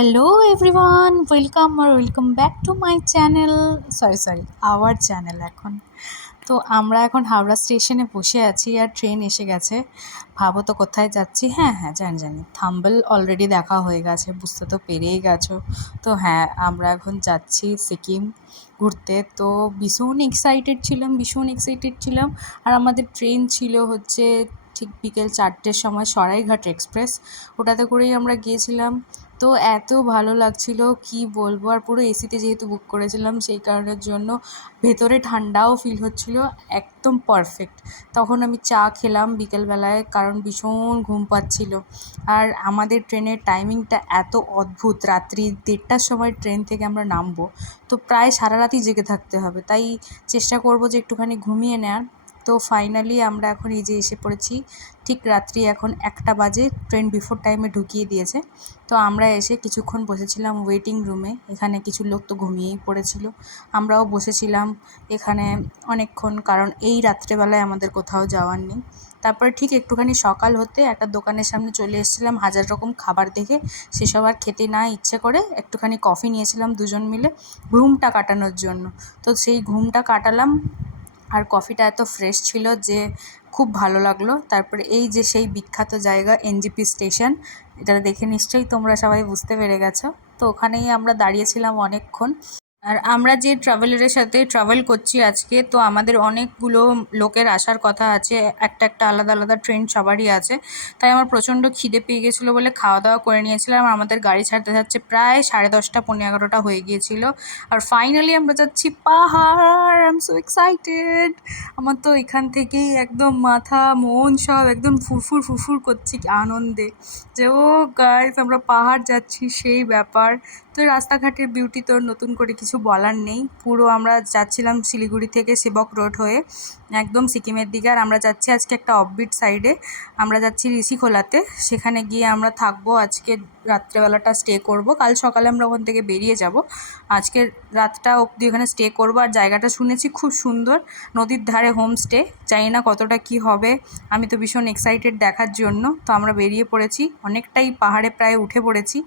Hello everyone, welcome back to my channel. Sorry, our channel এখন। তো আমরা এখন হাওড়া স্টেশনে বসে আছি আর ট্রেন এসে গেছে। ভাবো তো কোথায় যাচ্ছি? হ্যাঁ জানি থাম্বনেল অলরেডি দেখা হয়ে গেছে, বুঝতে তো পেরেই গেছো। তো হ্যাঁ, আমরা এখন যাচ্ছি সিকিম ঘুরতে। তো ভীষণ এক্সাইটেড ছিলাম। আর আমাদের ট্রেন ছিল হচ্ছে ঠিক বিকেল 4টের সময় সরাইঘাট এক্সপ্রেস, ওটাতে করেই আমরা গিয়েছিলাম। তো এত ভালো লাগছিল কি বলবো, আর পুরো এসিতে যেহেতু বুক করেছিলাম সেই কারণের জন্য ভেতরে ঠান্ডাও ফিল হচ্ছিল, একদম পারফেক্ট। তখন আমি চা খেলাম বিকেলবেলায়, কারণ ভীষণ ঘুম পাচ্ছিল। আর আমাদের ট্রেনের টাইমিংটা এত অদ্ভুত, রাত্রি 1:30টার সময় ট্রেন থেকে আমরা নামবো, তো প্রায় সারা রাতই জেগে থাকতে হবে, তাই চেষ্টা করব যে একটুখানি ঘুমিয়ে নেওয়ার। তো ফাইনালি আমরা এখন এই যে এসে পড়েছি, ঠিক রাত্রি এখন 1টা বাজে, ট্রেন বিফোর টাইমে ঢুকিয়ে দিয়েছে। তো আমরা এসে কিছুক্ষণ বসেছিলাম ওয়েটিং রুমে, এখানে কিছু লোক তো ঘুমিয়েই পড়েছিল, আমরাও বসেছিলাম এখানে অনেকক্ষণ, কারণ এই রাত্রেবেলায় আমাদের কোথাও যাওয়ার নেই। তারপরে ঠিক একটুখানি সকাল হতে একটা দোকানের সামনে চলে এসেছিলাম, হাজার রকম খাবার দেখে সেসব আর খেতে না ইচ্ছে করে একটুখানি কফি নিয়েছিলাম দুজন মিলে ঘুমটা কাটানোর জন্য। তো সেই ঘুমটা কাটালাম, আর কফিটা এত ফ্রেশ ছিল যে খুব ভালো লাগলো। তারপরে এই যে সেই বিখ্যাত জায়গা এনজেপি স্টেশন, এটা দেখে নিশ্চয়ই তোমরা সবাই বুঝতে পেরে গেছো। তো ওখানেই আমরা দাঁড়িয়েছিলাম অনেকক্ষণ। আর আমরা যে ট্রাভেলারের সাথে ট্রাভেল করছি আজকে, তো আমাদের অনেকগুলো লোকের আসার কথা আছে, একটা আলাদা ট্রেন সবারই আছে। তাই আমার প্রচণ্ড খিদে পেয়ে গেছিলো বলে খাওয়া দাওয়া করে নিয়েছিলাম। আর আমাদের গাড়ি ছাড়তে ছাড়তে প্রায় 10:30 পৌনে 11টা হয়ে গিয়েছিল। আর ফাইনালি আমরা যাচ্ছি পাহাড়। I am so excited. আমার তো এখান থেকেই একদম মাথা মন সব একদম ফুরফুর করছি আনন্দে, যে ও গাইস আমরা পাহাড় যাচ্ছি, সেই ব্যাপার। তো রাস্তাঘাটের বিউটি তো নতুন করে কিছু বলার নেই। পুরো আমরা যাচ্ছিলাম শিলিগুড়ি থেকে সেবক রোড হয়ে একদম সিকিমের দিকে। আর আমরা যাচ্ছি আজকে একটা অফবিট সাইডে, আমরা যাচ্ছি ঋষিখোলাতে। সেখানে গিয়ে আমরা থাকবো, আজকে রাত্রেবেলাটা স্টে করব, কাল সকালে আমরা ওখান থেকে বেরিয়ে যাব। আজকের রাতটা অবধি ওখানে স্টে করব। আর জায়গাটা শুনেছি খুব সুন্দর, নদীর ধারে হোমস্টে। জানি না কতটা কি হবে, আমি তো ভীষণ এক্সাইটেড দেখার জন্য। তো আমরা বেরিয়ে পড়েছি, অনেকটাই পাহাড়ে প্রায় উঠে পড়েছি।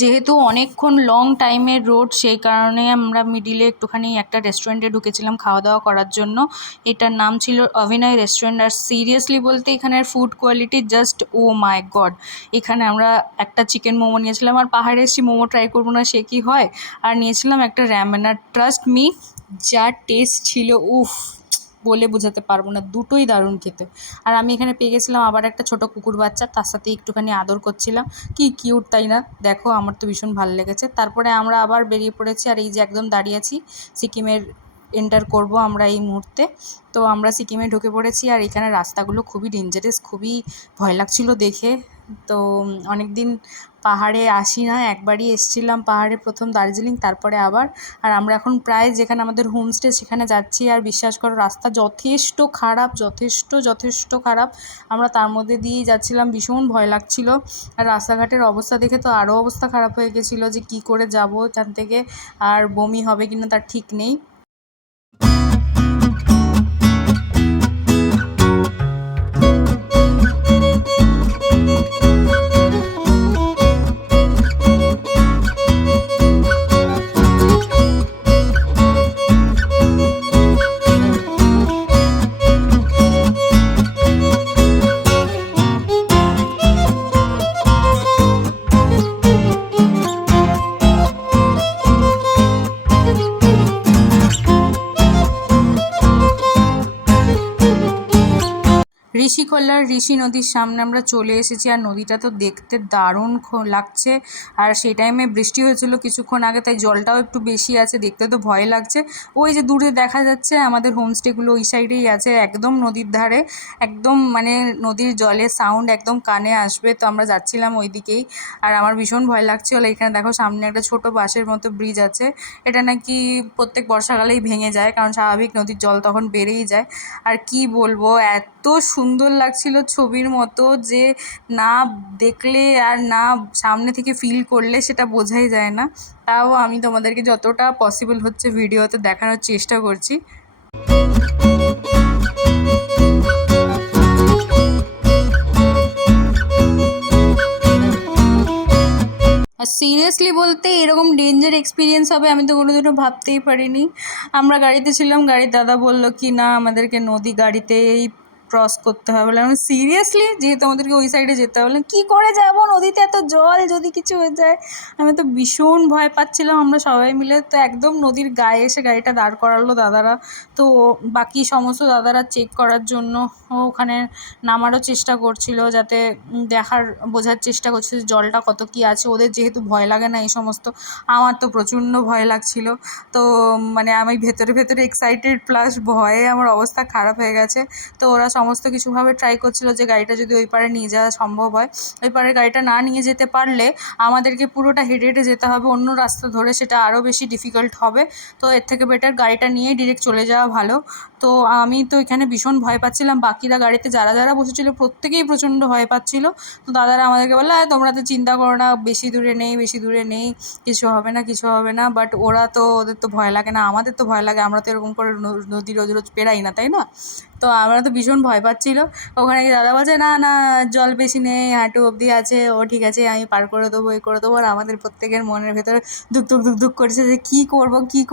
যেহেতু অনেকক্ষণ লং টাইমের রোড, সেই কারণে আমরা মিডিলে একটুখানি একটা রেস্টুরেন্টে ঢুকেছিলাম খাওয়া দাওয়া করার জন্য। এটার নাম ছিল অভিনয় রেস্টুরেন্ট। আর সিরিয়াসলি বলতে এখানের ফুড কোয়ালিটি জাস্ট ও মাই গড। এখানে আমরা একটা চিকেন মোমো নিয়েছিলাম, আর পাহাড়ে এসেছি মোমো ট্রাই করবো না সে কি হয়। আর নিয়েছিলাম একটা র্যামেন। আর ট্রাস্ট মি, যা টেস্ট ছিল উফ, বলে বোঝাতে পারবো না, দুটোই দারুণ খেতে। আর আমি এখানে পেয়ে গেছিলাম আবার একটা ছোট কুকুর বাচ্চা, তার সাথে একটুখানি আদর করছিলাম। কি কিউট তাই না? দেখো আমার তো ভীষণ ভালো লেগেছে। তারপরে আমরা আবার বেরিয়ে পড়েছি, আর এই যে একদম দাঁড়িয়ে আছি, সিকিমের এন্টার করব আমরা এই মুহূর্তে। তো আমরা সিকিমে ঢুকে পড়েছি। আর এখানে রাস্তাগুলো খুবই ডেঞ্জারাস, খুবই ভয় লাগছিল দেখে। তো অনেক দিন পাহাড়ে আসি না, একবারই এসেছিলাম পাহাড়ে, প্রথম দার্জিলিং, তারপরে আবার। আর আমরা এখন প্রায় যেখানে আমাদের হোমস্টে সেখানে যাচ্ছি। আর বিশ্বাস করো রাস্তা যথেষ্ট খারাপ, যথেষ্ট খারাপ। আমরা তার মধ্যে দিয়েই যাচ্ছিলাম, ভীষণ ভয় লাগছিল। আর রাস্তাঘাটের অবস্থা দেখে তো আরও অবস্থা খারাপ হয়ে গেছিলো, যে কি করে যাব এখান থেকে, আর বমি হবে কিনা তার ঠিক নেই। ঋষিখোলার ঋষি নদীর সামনে আমরা চলে এসেছি। আর নদীটা তো দেখতে দারুণ লাগছে। আর সেই টাইমে বৃষ্টি হয়েছিল কিছুক্ষণ আগে, তাই জলটাও একটু বেশি আছে, দেখতে তো ভয় লাগছে। ওই যে দূরে দেখা যাচ্ছে আমাদের হোমস্টেগুলো ওই সাইডেই আছে, একদম নদীর ধারে, একদম মানে নদীর জলের সাউন্ড একদম কানে আসবে। তো আমরা যাচ্ছিলাম ওই দিকেই। আর আমার ভীষণ ভয় লাগছিল। এখানে দেখো সামনে একটা ছোট বাঁশের মতো ব্রিজ আছে, এটা নাকি প্রত্যেক বর্ষাকালেই ভেঙে যায়, কারণ স্বাভাবিক নদীর জল তখন বেড়েই যায়। আর কি বলবো, এত সুন্দর লাগছিল ছবির মতো, যে না দেখলে আর না সামনে থেকে ফিল করলে সেটা বোঝাই যায় না। তাও আমি তোমাদেরকে যতটা পসিবল হচ্ছে ভিডিওতে দেখানোর চেষ্টা করছি। আর সিরিয়াসলি বলতে এরকম ডেঞ্জার এক্সপিরিয়েন্স হবে আমি তো কোনোদিনও ভাবতেই পারিনি। আমরা গাড়িতে ছিলাম, গাড়ির দাদা বললো কি না আমাদেরকে নদী গাড়িতেই ক্রস করতে হবে। বললাম সিরিয়াসলি, যেহেতু আমাদেরকে ওই সাইডে যেতে হবে। কী করে যাব, নদীতে এত জল, যদি কিছু হয়ে যায়। আমি তো ভীষণ ভয় পাচ্ছিলাম। আমরা সবাই মিলে তো একদম নদীর গায়ে এসে গাড়িটা দাঁড় করালো দাদারা। তো বাকি সমস্ত দাদারা চেক করার জন্য ওখানে নামারও চেষ্টা করছিল, যাতে দেখার বোঝার চেষ্টা করছিল জলটা কত কী আছে। ওদের যেহেতু ভয় লাগে না এই সমস্ত, আমার তো প্রচণ্ড ভয় লাগছিল। তো মানে আমি ভেতরে ভেতরে এক্সাইটেড প্লাস ভয়ে আমার অবস্থা খারাপ হয়ে গেছে। তো ওরা সমস্ত কিছুভাবে ট্রাই করছিল যে গাড়িটা যদি ওই পারে নিয়ে যাওয়া সম্ভব হয়। ওই পারে গাড়িটা না নিয়ে যেতে পারলে আমাদেরকে পুরোটা হেঁটে হেঁটে যেতে হবে অন্য রাস্তা ধরে, সেটা আরও বেশি ডিফিকাল্ট হবে। তো এর থেকে বেটার গাড়িটা নিয়েই ডিরেক্ট চলে যাওয়া ভালো। তো আমি তো এখানে ভীষণ ভয় পাচ্ছিলাম, বাকিরা গাড়িতে যারা যারা বসেছিল প্রত্যেকেই প্রচণ্ড ভয় পাচ্ছিল। তো দাদারা আমাদেরকে বললো তোমরা তো চিন্তা করো না, বেশি দূরে নেই, বেশি দূরে নেই, কিছু হবে না, কিছু হবে না। বাট ওরা তো, ওদের তো ভয় লাগে না, আমাদের তো ভয় লাগে, আমরা তো এরকম করে নদী রোজ রোজ পেরাই না, তাই না? তো আমরা তো ভীষণ ভয় পাচ্ছিল। ওখানে দাদা বলছে না না জল বেশি নেই, হাঁটু অবধি আছে, ও ঠিক আছে আমি পার করে দেবো, এই করে দেবো। আর আমাদের প্রত্যেকের মনের ভেতরে ধুক ধুক ধুক ধুক করছে যে কী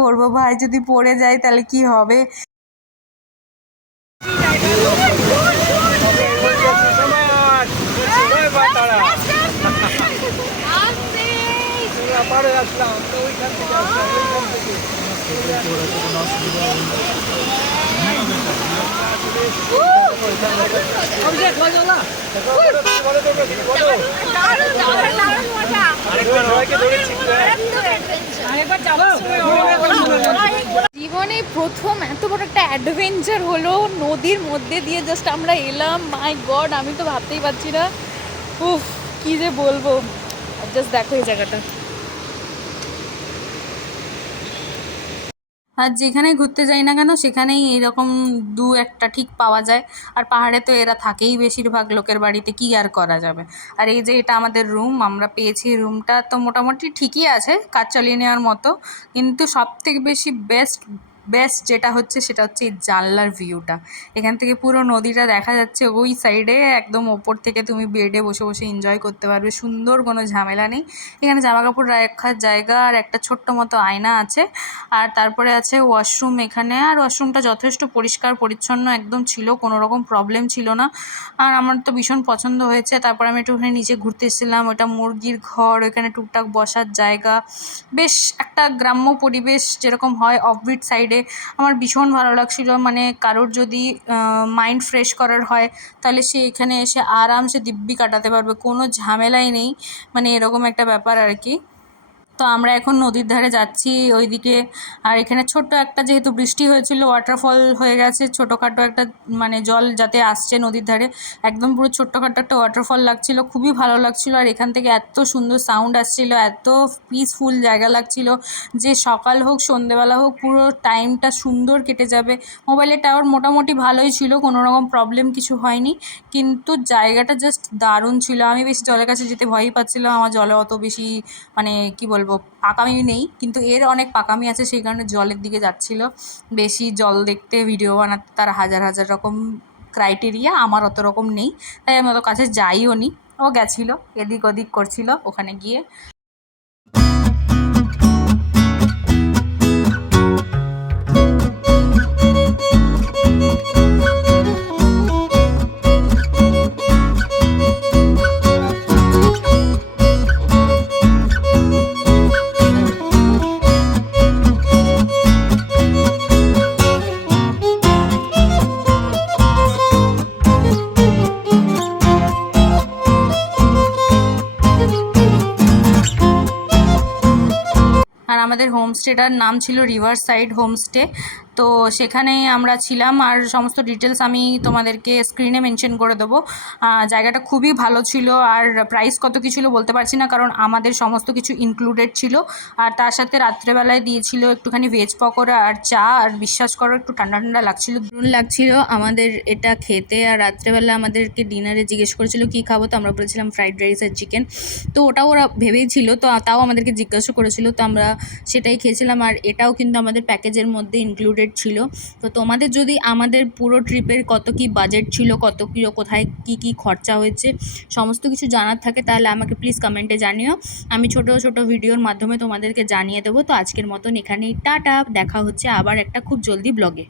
করবো ভাই, যদি পড়ে যায় তাহলে কি হবে। জীবনে প্রথম এত বড় একটা অ্যাডভেঞ্চার হলো, নদীর মধ্যে দিয়ে জাস্ট আমরা এলাম। মাই গড, আমি তো ভাবতেই পারছি না। উফ, কি যে বলবো, জাস্ট দেখো এই জায়গাটা। আর যেখানেই ঘুরতে যাই না কেন সেখানেই এরকম দু একটা ঠিক পাওয়া যায়। আর পাহাড়ে তো এরা থাকেই বেশিরভাগ লোকের বাড়িতে, কি আর করা যাবে। আর এই যে এটা আমাদের রুম, আমরা পেয়েছি রুমটা তো মোটামুটি ঠিকই আছে, কাজ চালিয়ে নেওয়ার মতো। কিন্তু সবথেকে বেশি বেস্ট যেটা হচ্ছে সেটা হচ্ছে এই জানলার ভিউটা। এখান থেকে পুরো নদীটা দেখা যাচ্ছে ওই সাইডে, একদম ওপর থেকে তুমি বেডে বসে বসে এনজয় করতে পারবে, সুন্দর, কোনো ঝামেলা নেই। এখানে জামাকাপড় রাখার জায়গা আর একটা ছোট্ট মতো আয়না আছে। আর তারপরে আছে ওয়াশরুম এখানে। আর ওয়াশরুমটা যথেষ্ট পরিষ্কার পরিচ্ছন্ন একদম ছিল, কোনো রকম প্রবলেম ছিল না। আর আমার তো ভীষণ পছন্দ হয়েছে। তারপর আমি একটুখানি নিচে ঘুরতে এসেছিলাম, ওটা মুরগির ঘর, ওইখানে টুকটাক বসার জায়গা, বেশ একটা গ্রাম্য পরিবেশ যেরকম হয় অফবিট সাইডে। আমার ভীষণ ভালো লাগছিল। মানে কারোর যদি মাইন্ড ফ্রেশ করার হয় তাহলে সে এখানে এসে আরামসে দিব্যি কাটাতে পারবে, কোনো ঝামেলাই নেই, মানে এরকম একটা ব্যাপার আর কি। তো আমরা এখন নদীর ধারে যাচ্ছি ওইদিকে। আর এখানে ছোট্ট একটা, যেহেতু বৃষ্টি হয়েছিল, ওয়াটারফল হয়ে গেছে, ছোটোখাটো একটা মানে জল যাতে আসছে নদীর ধারে, একদম পুরো ছোট্টখাটো একটা ওয়াটারফল লাগছিল, খুবই ভালো লাগছিল। আর এখান থেকে এত সুন্দর সাউন্ড আসছিল, এত পিসফুল জায়গা লাগছিল যে সকাল হোক সন্ধেবেলা হোক পুরো টাইমটা সুন্দর কেটে যাবে। মোবাইলের টাওয়ার মোটামুটি ভালোই ছিল, কোনো রকম প্রবলেম কিছু হয়নি, কিন্তু জায়গাটা জাস্ট দারুণ ছিল। আমি বেশি জলের কাছে যেতে ভয়ই পাচ্ছিলাম, আমার জলে অত বেশি মানে কি বলবো পাকামি নেই, কিন্তু এর অনেক পাকামি আছে, সেই কারণে জলের দিকে যাচ্ছিল। বেশি জল দেখতে, ভিডিও বানাতে তার হাজার হাজার রকম ক্রাইটেরিয়া, আমার অত রকম নেই, তাই আমি অত কাছে যাইও নি। ও গেছিলো এদিক ওদিক করছিল ওখানে গিয়ে। আর আমাদের হোমস্টেটার নাম ছিল রিভার সাইড হোমস্টে। তো সেখানেই আমরা ছিলাম, আর সমস্ত ডিটেলস আমি তোমাদেরকে স্ক্রিনে মেনশন করে দেবো। জায়গাটা খুবই ভালো ছিল, আর প্রাইস কত কী ছিল বলতে পারছি না, কারণ আমাদের সমস্ত কিছু ইনক্লুডেড ছিল। আর তার সাথে রাত্রেবেলায় দিয়েছিল একটুখানি ভেজ পকোড়া আর চা, আর বিশ্বাস করো একটু ঠান্ডা ঠান্ডা লাগছিল, দারুণ লাগছিল আমাদের এটা খেতে। আর রাত্রেবেলা আমাদেরকে ডিনারে জিজ্ঞেস করেছিল কী খাবো, তো আমরা বলেছিলাম ফ্রাইড রাইস আর চিকেন। তো ওটাও ওরা ভেবেই ছিল, তো তাও আমাদেরকে জিজ্ঞাসা করেছিল, তো আমরা সেটাই খেয়েছিলাম। আর এটাও কিন্তু আমাদের প্যাকেজের মধ্যে ইনক্লুডেড ছিল। তো তোমাদের যদি আমাদের পুরো ট্রিপের কত কি বাজেট ছিল, কত কি কোথায় কি কি খরচা হয়েছে সমস্ত কিছু জানার থাকে, তাহলে আমাকে প্লিজ কমেন্টে জানিও। আমি ছোট ছোট ভিডিওর মাধ্যমে তোমাদেরকে জানিয়ে দেবো। তো আজকের মতন এখানেই টাটা, দেখা হচ্ছে আবার একটা খুব জলদি ব্লগে।